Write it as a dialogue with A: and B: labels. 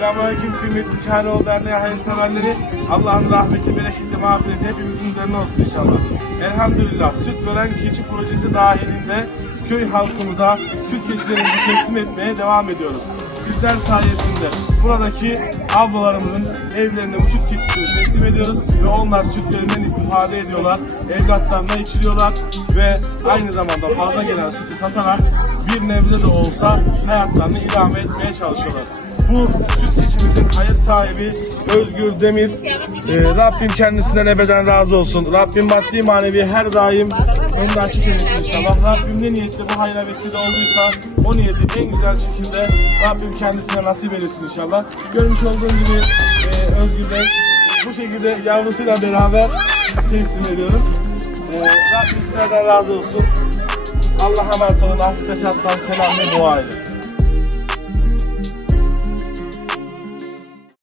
A: Selamünaleyküm kıymetli Çareoğlu Derneği hayırseverleri. Allah'ın rahmeti, bereketi, mağfireti hepimizin üzerine olsun inşallah. Elhamdülillah süt veren keçi projesi dahilinde köy halkımıza süt keçilerimizi teslim etmeye devam ediyoruz. Sizler sayesinde buradaki ablalarımızın evlerine bu süt keçisini teslim ediyoruz ve onlar sütlerinden istifade ediyorlar. Evlatlarına içiriyorlar ve aynı zamanda fazla gelen sütü satarak bir nebze de olsa hayatlarını idame etmeye çalışıyorlar. Bu süt keçimizin hayır sahibi Özgür Demir. Ee, Rabbim kendisinden ebeden razı olsun. Rabbim maddi manevi her daim önünde açık inşallah. Rabbim ne niyetle bu hayra vesile olduysa o niyeti en güzel şekilde Rabbim kendisine nasip eylesin inşallah. Görmüş olduğun gibi e, Özgür Bey bu şekilde yavrusuyla beraber teslim ediyoruz. Ee, Rabbim sizlerden razı olsun. Allah'a emanet olun. Afrika çattan selam ve dua edin.